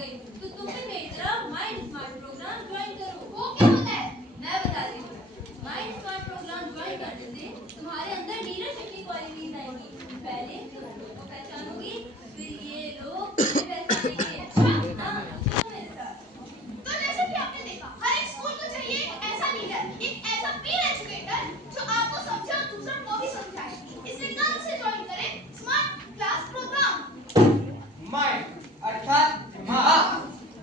गई तो तुम भी मेरी तरह माइंड स्मार्ट प्रोग्राम ज्वाइन करो। वो क्या होता है? मैं बताती हूँ। माइंड स्मार्ट प्रोग्राम ज्वाइन करने से तुम्हारे अंदर लीडरशिप की क्वालिटीज आएंगी। पहले तुम लोगों को पहचानोगी, फिर ये लोग तुम्हें पहचानेंगे। हाँ, चलो मेरे साथ। तो जैसे कि आपने देखा, हर एक स्कूल को चाहिए ऐसा लीडर, एक ऐसा पीयर एजुकेटर जो आपको समझे और दूसरों को भी समझाए। इसलिए कल से ज्वाइन करें स्मार्ट क्लास प्रोग्राम। माइंड अर्थात दिमाग,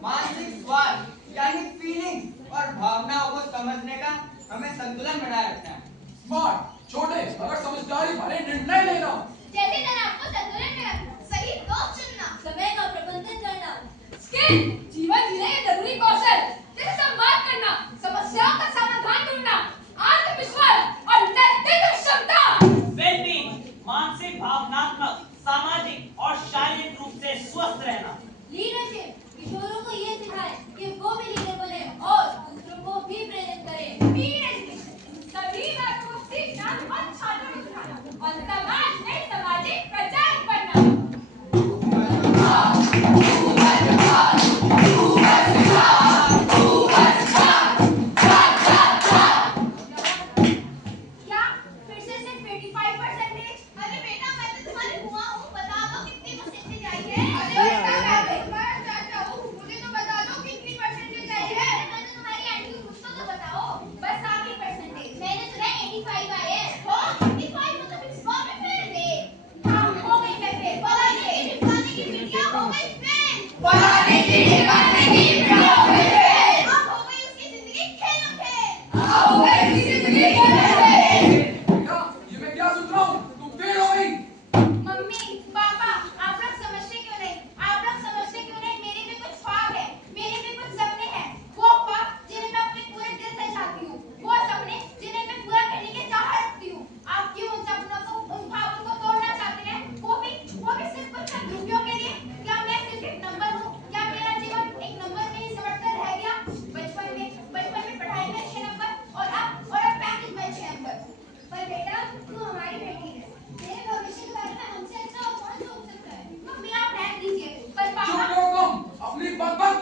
मानसिक स्वास्थ्य यानी फीलिंग्स और भावनाओं को समझने का हमें संतुलन बनाए रखना है। स्मार्ट छोटे मगर समझदारी भरे निर्णय लेना। जैसे तनाव को संतुलन में रखना, सही दोस्त चुनना, समय का प्रबंधन करना। स्किल जीवन जीने के जरूरी कौशल जैसे संवाद करना, समस्याओं का समाधान ढूंढना, आत्मविश्वास और नेतृत्व क्षमता। वेलबींग मानसिक, भावनात्मक, सामाजिक और शारीरिक रूप से स्वस्थ रहना। लीडरशिप किशोरों को ये सिखाए कि वो भी लीडर बने और दूसरों को भी प्रेरित करें। पीयर एजुकेशन सभी बातों को सीखना और छात्रों को सिखाना और समाज में सामाजिक प्रचारक बनना। क्या फिर से सिर्फ 85%? अरे बेटा, मैं तो तुम्हारी बुआ हूँ, बता दो कितनी परसेंटेज आई है। अरे बेटा, मैं तुम्हारा चाचा हूँ, मुझे तो बता दो कितनी परसेंटेज आई है। मैं तो तुम्हारी आंटी हूँ, मुझको तो बताओ। बस आपकी परसेंटेज। मैंने सुना 85 आए हैं। हो 85 मतलब इस बार में फेल थे। हाँ, हो गई मैं फेल। फलाने की ढिकाने की बिटिया हो गई फेल। फलाने की ढिकाने की बिटिया हो गई फेल। अब हो गई उसकी जिंदगी खेलों खेल। अब हो गई उसकी जिंदगी खेलों खेल। बेटा, ये मैं क्या सुन रहा हूँ? तुम फेल हो गई। मम्मी, पापा, आप लोग समझते क्यों नहीं? आप लोग समझते क्यों नहीं? मेरे भी कुछ ख्वाब है, मेरे भी कुछ सपने हैं। वो ख्वाब जिन्हें मैं अपने पूरे दिल से चाहती हूँ, वो सपने जिन्हें मैं पूरा करने की चाह रखती हूँ। आप क्यों उन सपनों को, उन ख्वाबों को तोड़ना चाहते हैं? वो भी सिर्फ कुछ चंद रुपयों के लिए? क्या मैं सिर्फ एक नंबर हूँ? क्या मेरा जीवन एक नंबर में ही सिमट कर रह गया? बचपन में पढ़ाई में 6 नंबर और अब पैकेज में 6 नंबर। पर बेटा, तू हमारी बेटी है, तेरे भविष्य के बारे में हमसे अच्छा और कौन सोच सकता है? मम्मी, आप रहने दीजिए। पर चुप पापा, करो तुम, अपनी बक बंद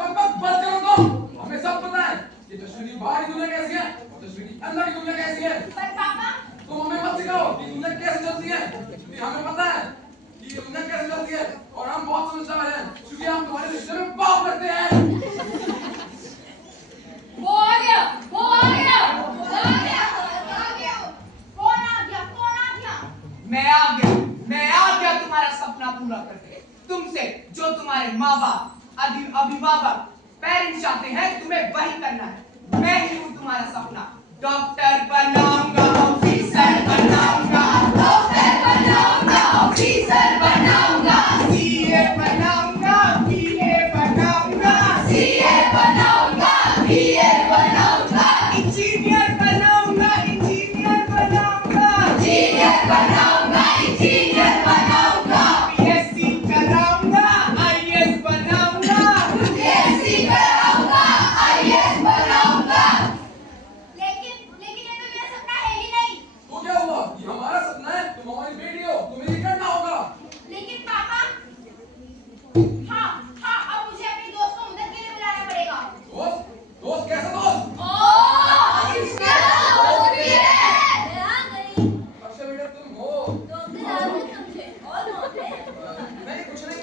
करो तुम। हमें सब पता है ये तस्वीर की बाहरी दुनिया कैसी है और तस्वीर की अंदर की दुनिया कैसी है। पर पापा, तुम हमें मत सिखाओ कि दुनिया कैसे चलती है, क्योंकि हमें पता है कि ये दुनिया कैसे चलती है और हम बहुत समझदार हैं, क्योंकि हम तुम्हारे रिश्ते में पाप करते हैं। वो आ गया, वो आ गया, वो आ गया। कौन आ गया? कौन आ गया? मैं आ गया तुम्हारा सपना पूरा करके। तुमसे जो तुम्हारे माँ बाप, अभिभावक, पेरेंट्स चाहते हैं तुम्हें वही करना है। मैं ही हूँ तुम्हारा सपना। डॉक्टर बनाऊंगा, ऑफिसर बनाऊंगा, डॉक्टर बनाऊंगा, ऑफिसर बनाऊंगा, सीए बनाऊंगा, बीए बनाऊंगा, सीए बनाऊंगा, बीए बनाऊंगा, इंजीनियर बनाऊंगा, इंजीनियर बनाऊंगा, इंजीनियर बनाऊंगा, इंजीनियर बनाऊंगा, बीएससी कराऊंगा, आईएएस बनाऊंगा, बीएससी कराऊंगा, आईएएस बनाऊंगा। लेकिन ये तो मेरा सपना है ही नहीं। तो क्या हुआ? ये हमारा सपना है, तुम हमारी बेटी हो, तुम्हें ये करना होगा। लेकिन पापा, हाँ, अब मुझे अपने दोस्त को मदद के लिए बुलाना पड़ेगा। दोस्त कैसा दोस्त? इसका दोस्त भी है। मैं आ गई। अच्छा बेटा तुम हो। तो फिर आपने समझे और कौन है? नहीं कुछ नहीं।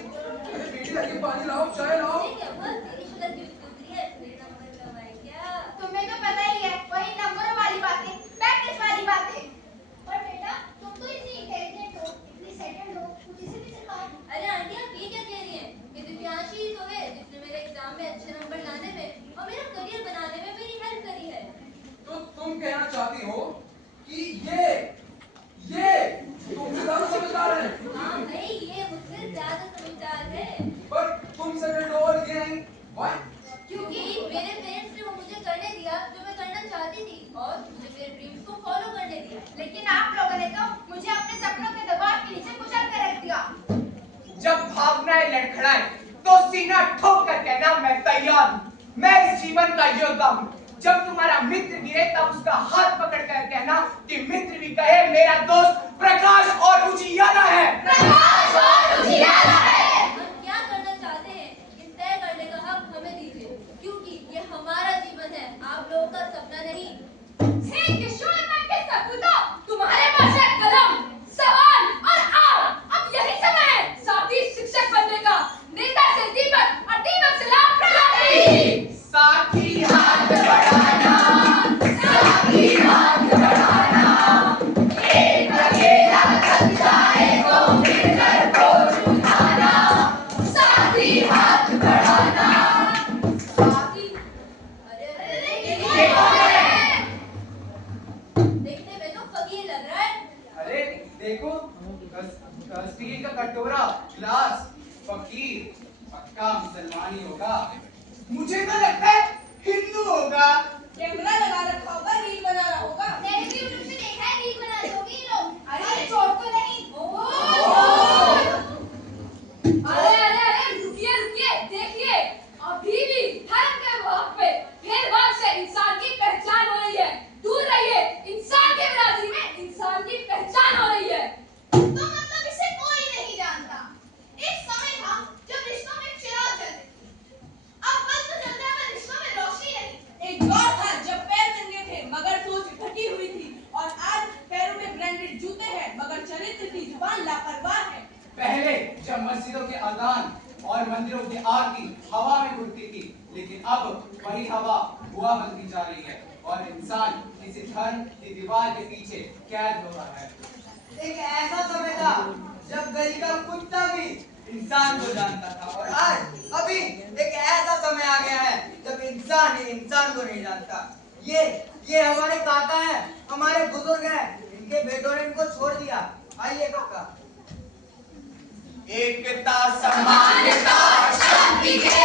अरे बेटी आके पानी लाओ, चाय लाओ। ठीक है, बस तेरी शक्ल की पुत्री है, इसलिए नंबर कम है क्या? तुम्हें तो पता ही है, वही नंबरों वाली बातें, प्रैक्टिस वाली बातें। और बेटा, तुम तो इतनी इंटेलिजेंट हो, इतनी सेटल्ड हो, मुझे इसे भी सिखाओ। अरे आंटी, आप ये क्या कह रही हैं? ये दिव्यांशी ही तो है जिसने मेरे एग्जाम में अच्छे नंबर लाने में और मेरा करियर बनाने में मेरी हेल्प करी है। तो तुम कहना चाहती हो कि ये तुमसे ज्यादा समझदार है? हाँ भाई, ये मुझसे ज्यादा समझदार है। पर तुमसे बेटा और ये नहीं। Why? क्योंकि मेरे पेरेंट्स ने वो मुझे करने दिया जो मैं करना चाहती थी और मुझे मेरे ड्रीम्स को फॉलो करने दिया। लेकिन आप लोगों ने तो मुझे अपने सपनों के दबाव के नीचे कुचल कर रख दिया। जब भावनाएं लड़खड़ाएं तो सीना ठोक कर कहना मैं तैयार हूँ, मैं इस जीवन का योद्धा हूँ। जब तुम्हारा मित्र गिरे तब उसका हाथ पकड़ कर कहना कि मित्र भी कहे मेरा दोस्त प्रकाश और उजियारा है। प्रकाश और उजियारा है। हम क्या करना चाहते हैं, इस तय करने का का सपना नहीं। हे किशोर के सपूतों, तुम्हारे पास है कलम, सवाल और आग। अब यही समय है साथी शिक्षक बनने का। नेता से दीपक और दीपक से लाभ प्राप्ति। साथी हाथ बढ़ाना, साथी हाथ बढ़ाना, एक अकेला थक जाए तो मिलकर बोझ उठाना, साथी हाथ बढ़ाना। साथी, अरे ये कौन है? देखने में तो फकीर लग रहा है। अरे देखो, स्टील का कटोरा, गिलास, फकीर, पक्का मुसलमान ही होगा। मुझे तो लगता है हिंदू होगा। कैमरा लगा रखा होगा, रील बना रहा होगा। मैंने भी यूट्यूब से देखा है, रील बना रहे होंगे ये लोग। अरे चोट तो नहीं। अरे रुकिए रुकिए, देखिए अभी भी धर्म के वक्त पे भेदभाव से इंसान की पहचान हो रही है। दूर रहिए, इंसान के बिरादरी में इंसान की पहचान हो रही है। तो मतलब इसे कोई नहीं जानता। एक समय था जब रिश्तों में चिराग जलते थे। अब बल्ब तो जलता है पर रिश्तों में रोशनी नहीं। एक दौर था जब पैर नंगे थे मगर सोच ढकी हुई थी, और आज पैरों में ब्रांडेड जूते हैं मगर चरित्र की जुबान लापरवाह है। पहले जब मस्जिदों के अजान और मंदिरों की आरती हवा में उड़ती थी, लेकिन अब वही हवा हुआ बनती जा रही है और इंसान किसी धर्म की दीवार के पीछे कैद हो रहा है। एक ऐसा समय था जब गली का कुत्ता भी इंसान को जानता था, और आज अभी एक ऐसा समय आ गया है जब इंसान ही इंसान को नहीं जानता। ये हमारे काका हैं, हमारे बुजुर्ग हैं, इनके बेटों ने इनको छोड़ दिया। आइए काका। एकता समानता शांति के